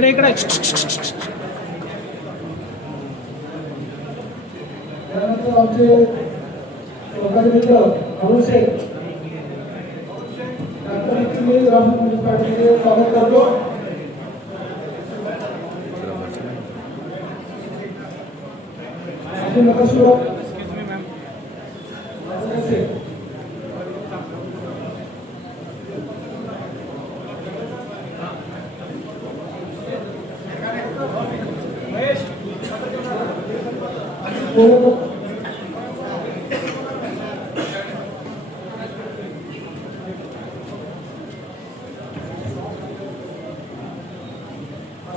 इकडे इकडे. त्यानंतर आमचे सहकारी मित्र अरुण शेख. डॉक्टर तुम्ही ग्रामपंचायत पार्टीचे स्वागत करतो. माझे नगरसेवक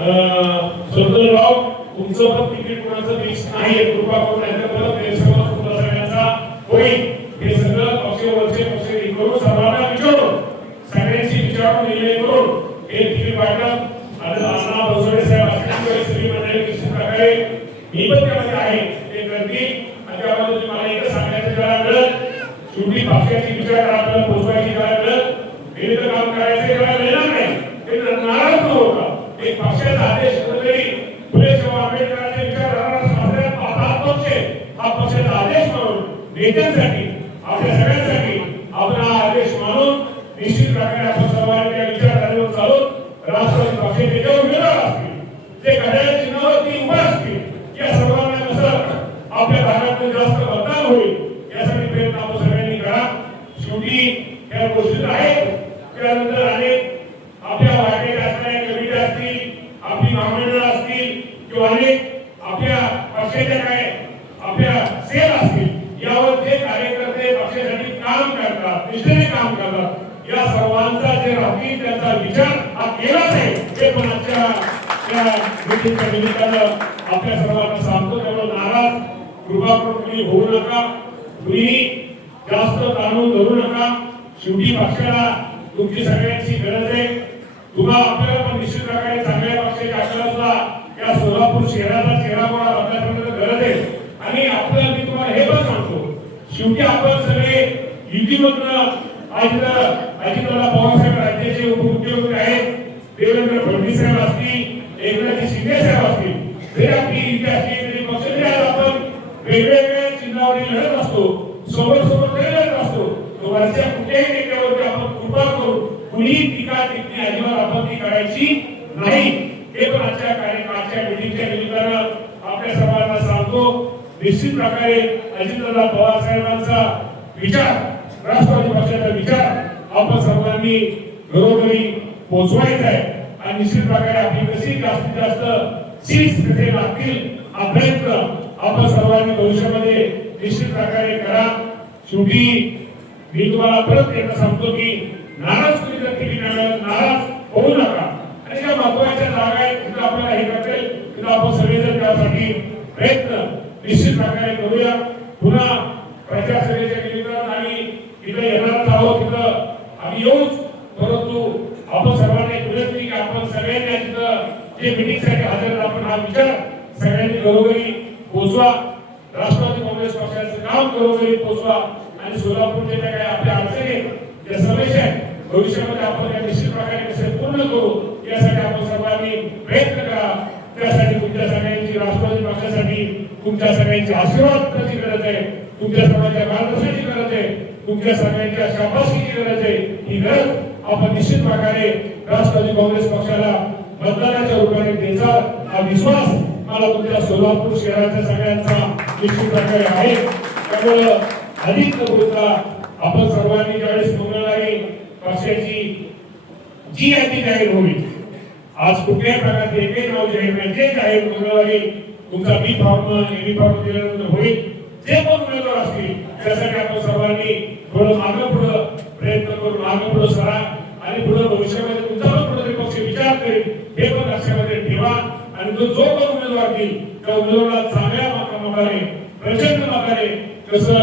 सुंदरराव तुमचं पण तिकीट कोणाचं मिक्स नाहीये कृपा करून याचा परत गैरसमज सगळ्यांचा होईल. हे सगळं पक्षवरचे पक्ष करून सर्वांना विचारून सगळ्यांची विचारून निर्णय करून हे तिकीट वाटप आणि अण्णा बनसोडे साहेब मंडळी प्रकारे मी पण त्यामध्ये आहे ते करतील आणि त्यामध्ये मला एकच सांगायचं मिळत शेवटी पक्षाची विचार आपल्याला गरज मिळत विरुद्ध काम करायचं त्याला मिळणार नाही ते नाराज न होता एक पक्षाचा आदेश कुठेतरी फुले शाहू आंबेडकरांचे विचार असल्यास हा पक्ष आहे. हा पक्षाचा आदेश म्हणून नेत्यांसाठी आपल्या सगळ्यांसाठी आपण हा आदेश मानून निश्चित प्रकारे आपण सर्वांनी त्या विचारधारेवर चालून राष्ट्रवादी पक्षाचे जे उमेदवार असतील ते घड्याळ चिन्हावरती उभा असतील या सर्वांना कसं आपल्या भागातून जास्त मतदान होईल यासाठी प्रयत्न आपण सगळ्यांनी करा शेवटी या गोष्टी आहेत त्यानंतर अनेक आपल्या वाटेत असणाऱ्या कमिटी असतील आपली महामंडळ असतील किंवा अनेक आपल्या पक्षाच्या काय आपल्या सेल असतील यावर जे कार्यकर्ते पक्षासाठी काम करतात निष्ठेने काम करतात. या सर्वांचा जे राहतील त्यांचा विचार हा केलाच आहे. हे पण आजच्या या मीटिंगच्या निमित्तानं आपल्या सर्वांना सांगतो त्यामुळे नाराज कृपा करून तुम्ही होऊ नका. तुम्ही जास्त ताणून धरू नका. शेवटी पक्षाला तुमची सगळ्यांची गरज आहे. तुम्हाला आपल्याला पण निश्चित प्रकारे चांगल्या पक्षाच्या अकराला या सोलापूर शहरात चेहरा कोणा आपल्यापर्यंत गरज आहे आणि आपल्याला मी तुम्हाला हे पण सांगतो शेवटी आपण सगळे युतीमधनं आज इथं पवारसाहेब राज्याचे उपमुख्यमंत्री आहेत. देवेंद्र फडणवीस साहेब असतील एकनाथ शिंदे साहेब असतील. जरी आपली युती असली तरी पक्ष जरी आज आपण वेगवेगळ्या चिन्हावरील लढत असतो सोबत सोबत तरी लढत असतो तो वरच्या कुठल्याही नेत्यावरती आपण कृपा करून कुणीही टीका टिप्पणी अजिबात आपण ती करायची नाही हे पण आजच्या कार्यक्रमाच्या मिटिंगच्या निमित्तानं आपल्या सर्वांना सांगतो निश्चित प्रकारे अजितदादा पवार साहेबांचा विचार राष्ट्रवादी पक्षाचा विचार आपण सर्वांनी घरोघरी पोहोचवायचा आहे. आणि निश्चित प्रकारे आपली कशी जास्तीत जास्त सीट्स तिथे लागतील हा प्रयत्न आपण सर्वांनी भविष्यामध्ये निश्चित प्रकारे करा. शेवटी मी तुम्हाला परत एकदा सांगतो की नाराज तुम्ही जर केली नाराज होऊ नका. आणि ज्या महत्त्वाच्या जागा आहेत तिथं आपल्याला हे करतील तिथं आपण सगळेजण त्यासाठी प्रयत्न निश्चित प्रकारे करूया. पुन्हा प्रचारसभेच्या निमित्तानं आम्ही तिथं येणार आहोत. तिथं आम्ही येऊच. परंतु आपण सर्वांनी एक विनंती की आपण सगळ्यांनी तिथं जे मिटिंगसाठी हजर आपण हा विचार सगळ्यांनी घरोघरी पोहोचवा राष्ट्रवादी काँग्रेस पक्षाचं काम घरोघरी पोचवा. आणि सोलापूरच्या ज्या काही आपल्या अडचणी आहेत, ज्या समस्या आहेत भविष्यामध्ये आपण त्या निश्चित प्रकारे विषय पूर्ण करू यासाठी आपण सर्वांनी प्रयत्न करा. त्यासाठी तुमच्या सगळ्यांची राष्ट्रवादी पक्षासाठी तुमच्या सगळ्यांची आशीर्वादाची गरज आहे. तुमच्या सर्वांच्या मार्गदर्शनाची गरज आहे. तुमच्या सगळ्यांच्या शाबासकीची गरज आहे. ही गरज आपण निश्चित प्रकारे राष्ट्रवादी काँग्रेस पक्षाला मतदानाच्या रूपाने द्यायचा हा विश्वास मला तुमच्या सोलापूर शहराच्या सगळ्यांचा निश्चित प्रकारे आहे. त्यामुळं अधिक न बोलता आपण सर्वांनी ज्यावेळेस मंगळवारी पक्षाची जी यादी जाहीर होईल. आज कुठल्याही प्रकारचे एकही नाव म्हणजे जाहीर नाही जे जाहीर मंगळवारी तुमचा बी फॉर्म एबी फॉर्म दिल्यानंतर होईल. जे पण उमेदवार असतील त्यासाठी आपण सर्वांनी थोडं मागं पुढं प्रयत्न करून मागं पुढं सरा आणि पुढे भविष्यामध्ये तुमचा पण कुठेतरी पक्ष विचार करेल. हे पण लक्षामध्ये ठेवा. आणि तो जो पण उमेदवार देईल त्या उमेदवाराला चांगल्या मताने प्रचंड मताने कसं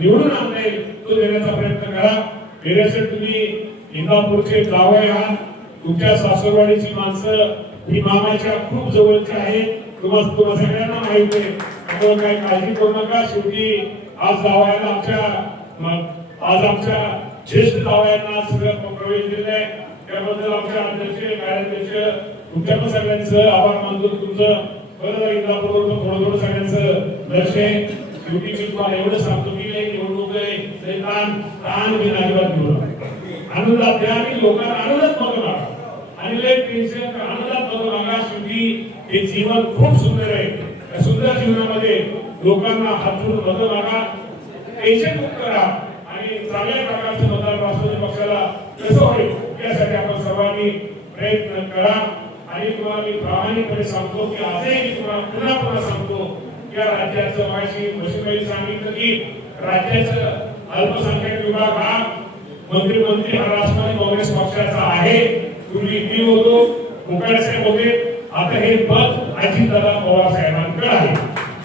निवडून आणता येईल तो देण्याचा प्रयत्न करा. गेल्यासाठी तुम्ही इंदापूरचे जावई आहात. तुमच्या सासरवाडीची माणसं ही मामाच्या खूप जवळची आहेत. तुम्हाला सगळ्यांना माहिती आहे. त्यामुळे काही काळजी करू नका. शेवटी आज जावयाला आमच्या आज आमच्या ज्येष्ठ जावयांना सगळं प्रवेश दिलाय त्याबद्दल आमच्या अध्यक्ष कार्याध्यक्ष तुमच्या पण सगळ्यांचं आभार मानतो. तुमचं बरं इंदापूर थोडं थोडं सगळ्यांचं लक्ष आहे. शेवटी मी तुम्हाला एवढं सांगतो की नाही निवडणूक आहे. ते ताण ताण बिन अजिबात घेऊ नका. आनंदात द्या आणि लोकांना आनंदात बघू नका आणि लय टेन्शन बघू नका शेवटी हे जीवन खूप सुंदर आहे. या सुंदर जीवनामध्ये लोकांना हातून बघू नका टेन्शन मुक्त करा आणि चांगल्या प्रकारचं मतदान राष्ट्रवादी पक्षाला कसं होईल यासाठी आपण सर्वांनी प्रयत्न करा. आणि तुम्हाला मी प्रामाणिकपणे सांगतो की आजही मी तुम्हाला पुन्हा पुन्हा सांगतो या राज्याचं माझी मशीनबाई सांगितलं की राज्याचं अल्पसंख्याक विभाग हा मंत्री मंत्री हा राष्ट्रवादी काँग्रेस पक्षाचा आहे. पूर्वी मी होतो. मुकाडे साहेब होते आता हे पद अजितदादा पवार साहेबांकडे आहे.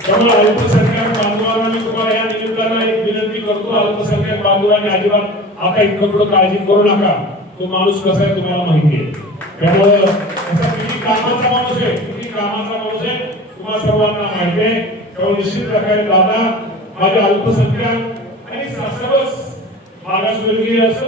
त्यामुळे अल्पसंख्याक बांधवांना तुम्हाला या निमित्तानं एक विनंती करतो अल्पसंख्याक बांधवांनी अजिबात आता इतकं पुढं काळजी करू नका. तो माणूस कसा आहे तुम्हाला माहिती आहे. त्यामुळे किती कामाचा माणूस आहे किती कामाचा माणूस आहे तुम्हाला सर्वांना माहिती आहे. त्यामुळे निश्चित प्रकारे दादा माझ्या अल्पसंख्याक आणि सर्वच मागासवर्गीय असं